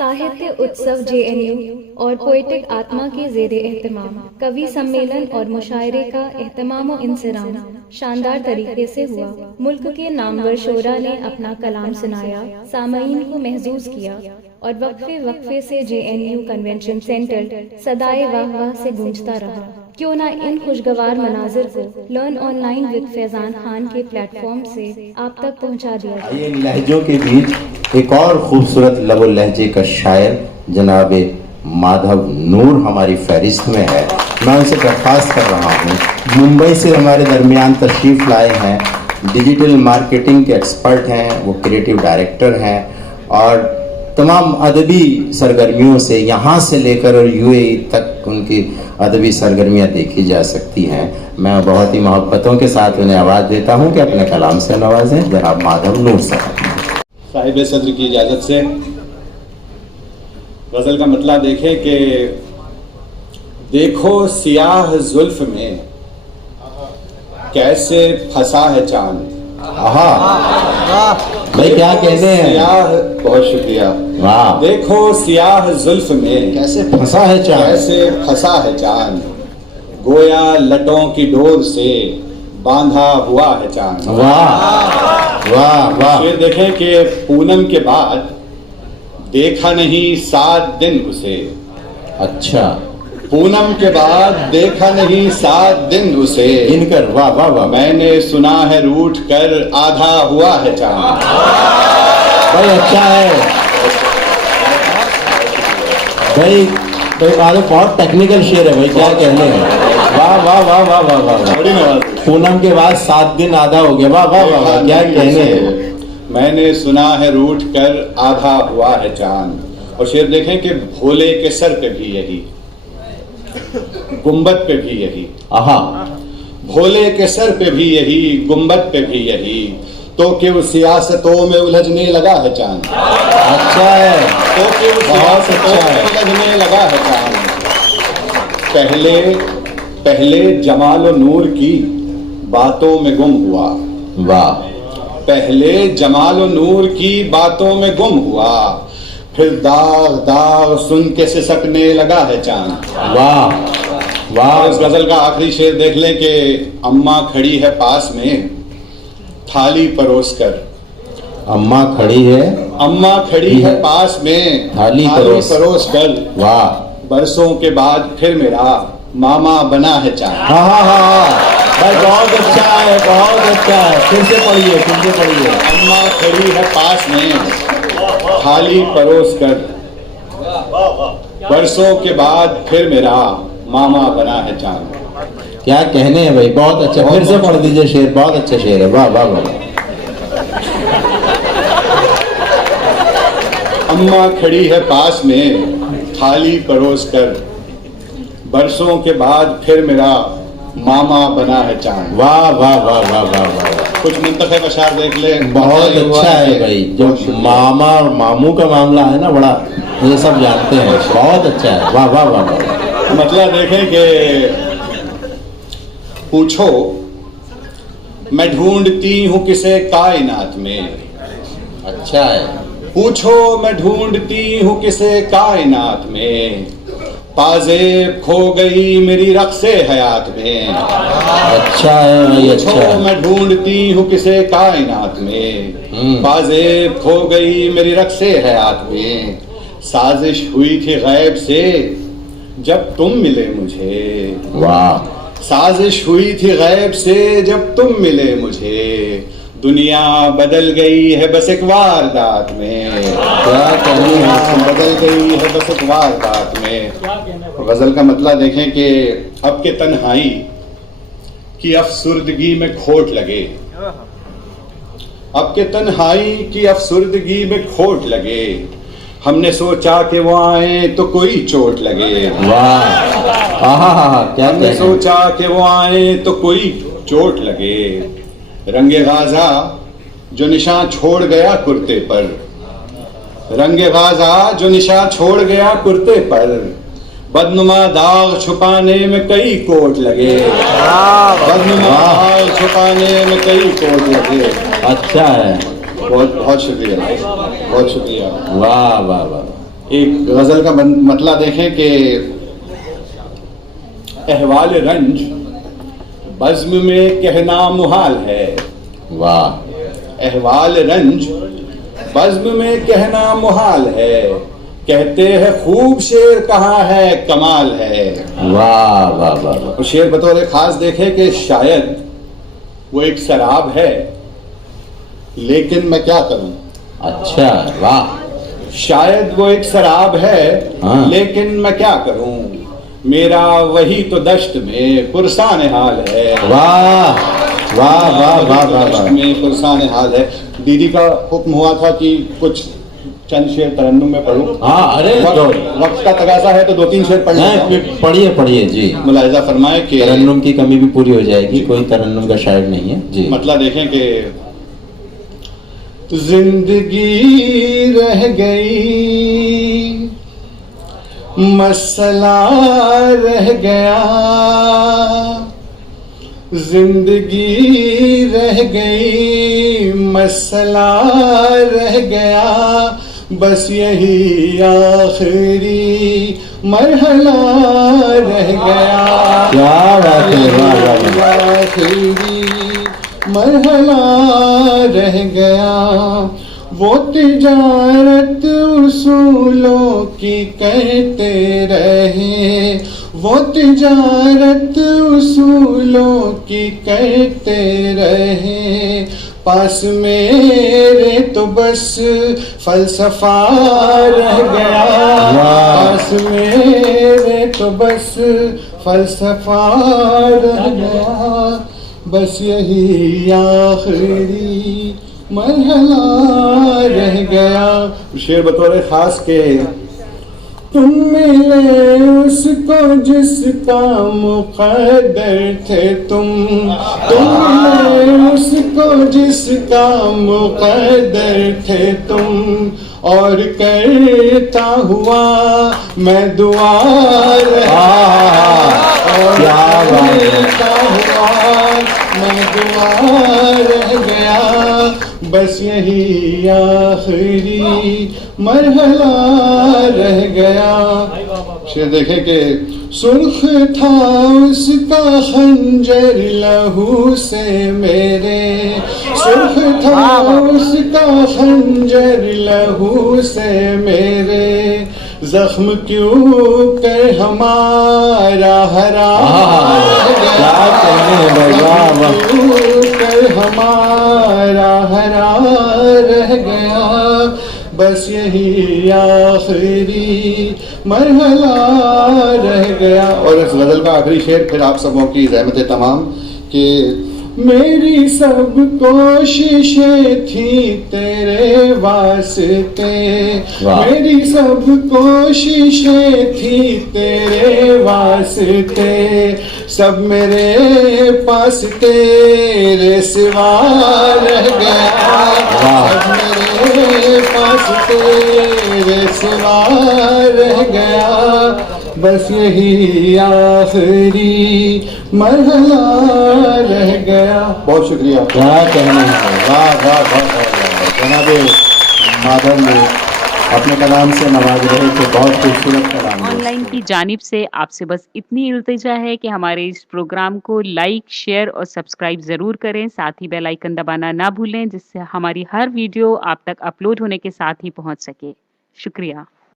साहित्य उत्सव JNU और पोएटिक आत्मा के ज़ेरे एहतमाम कवि सम्मेलन और मुशायरे का एहतमाम और इंसराम शानदार तरीके से हुआ। मुल्क के नामवर शोरा ने अपना कलाम सुनाया, सामईन को महजूज किया और वक्फे वक्फे से JNU कन्वेंशन सेंटर सदाए वाह वाह से गूंजता रहा। क्यों ना इन खुशगवार मनाजिर को learn online with Faizan Khan के प्लेटफॉर्म से आप तक पहुंचा दिया जाए। इन लहजों के बीच एक और खूबसूरत लबो लहजे का शायर जनाब माधव नूर हमारी फहरिस्त में है। मैं उनसे दरख्वास्त कर रहा हूँ, मुंबई से हमारे दरमियान तशरीफ़ लाए हैं, डिजिटल मार्केटिंग के एक्सपर्ट हैं, वो क्रिएटिव डायरेक्टर हैं और तमाम अदबी सरगर्मियों से यहाँ से लेकर और UAE तक उनकी अदबी सरगर्मियाँ देखी जा सकती हैं। मैं बहुत ही मोहब्बतों के साथ उन्हें आवाज़ देता हूँ कि अपने कलाम से नवाजें जनाब माधव नूर साहिब सदर की इजाज़त से गज़ल का मतला देखें कि देखो सियाह जुल्फ में कैसे फंसा है चांद। भाई क्या कहते हैं, सियाह, बहुत शुक्रिया। वाह, देखो सियाह जुल्फ में कैसे फंसा है चांद, कैसे फंसा है चांद, गोया लटों की डोर से बांधा हुआ है चांद। वाह वाह वाह। फिर देखें कि पूनम के बाद देखा नहीं 7 दिन उसे। अच्छा, पूनम के बाद देखा नहीं 7 दिन उसे, गिनकर। वाह वाह वाह। मैंने सुना है रूठ कर आधा हुआ है चांद। भाई अच्छा है भाई, मालूम बहुत टेक्निकल शेर है भाई, क्या कहने हैं। वाह वाह वाह वाह वाह वाह। बड़ी नवाज़। पूनम के बाद 7 दिन आधा हो गया। वाह वाह वाह वाह, क्या कहने हैं। मैंने सुना है रूठ कर आधा हुआ है चांद। और शेर देखें कि भोले के सर पे भी यही, गुंबद पे भी यही। आहा, भोले के सर पे भी यही, गुंबद पे भी यही, तो क्यों सियासतों में उलझने लगा है चांद। अच्छा है, तो क्यों सियासतों में उलझने लगा है चांद। पहले जमाल और नूर की बातों में गुम हुआ। वाह। पहले जमाल और नूर की बातों में गुम हुआ, फिर दाग दाग सुन के सिसकने लगा है चांद। वाह वाह। इस गजल का आखिरी शेर देख लें कि अम्मा खड़ी है पास में थाली परोस कर। अम्मा खड़ी है, अम्मा खड़ी है पास में थाली परोस कर। वाह। बरसों के बाद फिर मेरा मामा बना है चांद। हाँ हाँ हाँ भाई, बहुत अच्छा है, बहुत अच्छा है। फिर से पढ़िए, फिर से पढ़िए। अम्मा खड़ी है पास में थाली परोस कर, बरसों के बाद फिर मेरा मामा बना है चांद। क्या कहने हैं भाई, बहुत अच्छा। फिर से पढ़ दीजिए शेर, बहुत अच्छा शेर है। वाह वाह वाह। अम्मा खड़ी है पास में थाली परोस कर, बरसों के बाद फिर मेरा मामा बना है चांद। वाह वाह वाह वाह वाह वाह। कुछ मुंतखब अशार देख ले। बहुत अच्छा है भाई, जो मामा और मामू का मामला है ना, बड़ा ये सब जानते हैं। बहुत अच्छा है। वाह वाह वाह वाह। मतलब देखें कि पूछो मैं ढूंढती हूँ किसे कायनात में। अच्छा है। पूछो मैं ढूंढती हूँ किसे कायनात में, पाजेब खो गई मेरी रक्से हयात में। अच्छा है भाई, अच्छा पूछो है। मैं ढूंढती हूँ किसे कायनात में, पाजेब खो गई मेरी रक्से हयात में। साजिश हुई थी गैब से जब तुम मिले मुझे। वाह। साजिश हुई थी गैब से जब तुम मिले मुझे, दुनिया बदल गई है बस एक वारदात में। क्या दुनिया बदल गई है बस एक वारदात में। गजल का मतलब देखें कि अब के तन्हाई की अफसुर्दगी में खोट लगे, अब के तन्हाई की अफसुर्दगी में खोट लगे, हमने सोचा कि वो आए तो कोई चोट लगे। वाह। आहा, क्या हमने सोचा कि वो आए तो कोई चोट लगे, रंगे गाजा जो निशान छोड़ गया कुर्ते पर, रंगे गाजा जो निशान छोड़ गया कुर्ते पर, बदनुमा दाग छुपाने में कई कोट लगे। बदनुमा दाग छुपाने में कई कोट लगे। अच्छा है। बहुत बहुत शुक्रिया, बहुत शुक्रिया। वाह वाह वाह। ایک غزل کا مطلع دیکھیں کہ احوال رنج بزم میں کہنا محال ہے. واہ. احوال رنج بزم میں کہنا محال ہے، کہتے ہیں خوب شعر کہاں ہے کمال ہے. واہ واہ واہ. اور شعر بطور خاص دیکھے کہ شاید وہ ایک شراب ہے لیکن میں کیا کروں. اچھا. واہ. شاید وہ ایک شراب ہے ہاں. لیکن میں کیا کروں، میرا وہی تو دشت میں پرسان حال ہے. واہ واہ واہ واہ واہ دشت واہ. میں پرسان حال ہے. دیدی کا حکم ہوا تھا کہ کچھ چند شعر ترنم میں پڑھوں. ہاں. ارے وقت کا تقاضا ہے تو 2-3 شعر پڑھ لیتا ہوں. پڑھیے پڑھیے جی. ملاحظہ فرمائے کہ ترنم کی کمی بھی پوری ہو جائے گی. کوئی ترنم کا شاعر نہیں ہے جی. مطلب دیکھیں کہ زندگی رہ گئی مسئلہ رہ گیا، زندگی رہ گئی مسئلہ رہ گیا، بس یہی آخری مرحلہ رہ گیا. کیا بات ہے. واہ واہ واہ. آخری مرحلہ رہ گیا. وہ تجارت اصولوں کی کرتے رہے، وہ تجارت اصولوں کی کرتے رہے، پاس میرے تو بس فلسفہ رہ گیا. پاس میرے تو بس فلسفہ رہ گیا، بس یہی آخری مرحلہ رہ گیا. شعر بطور خاص کہ تم ملے اس کو جس کا مقدر تھے تم ملے اس کو جس کا مقدر تھے تم، اور کرتا ہوا میں دعا کیا بات ہے. میں دعا رہ گیا، بس یہی آخری مرحلہ رہ گیا. شعر دیکھیں کہ سرخ تھا اس کا خنجر لہو سے میرے، سرخ تھا اس کا خنجر لہو سے میرے، زخم کیوں کر ہمارا ہرا کر ہمارا ہرا رہ گیا، بس یہی آخری مرحلہ رہ گیا. اور اس غزل کا آخری شعر پھر آپ سبوں کی زحمت تمام کہ میری سب کوششیں تھی تیرے واسطے، میری سب کوششیں تھی تیرے واسطے، سب میرے پاس تیرے سوا رہ گیا، سب میرے پاس تیرے سوا رہ گیا، بس یہی آخری مرحلہ رہ گیا. بہت شکریہ. کیا کہنا ہے. واہ واہ واہ. جناب مادھو نے اپنے کلام سے نواز رہے تھے. بہت خوبصورت کلام. آن لائن کی جانب سے آپ سے بس اتنی التجا ہے کہ ہمارے اس پروگرام کو لائک، شیئر اور سبسکرائب ضرور کریں. ساتھ ہی بیل آئیکن دبانا نہ بھولیں جس سے ہماری ہر ویڈیو آپ تک اپلوڈ ہونے کے ساتھ ہی پہنچ سکے. شکریہ.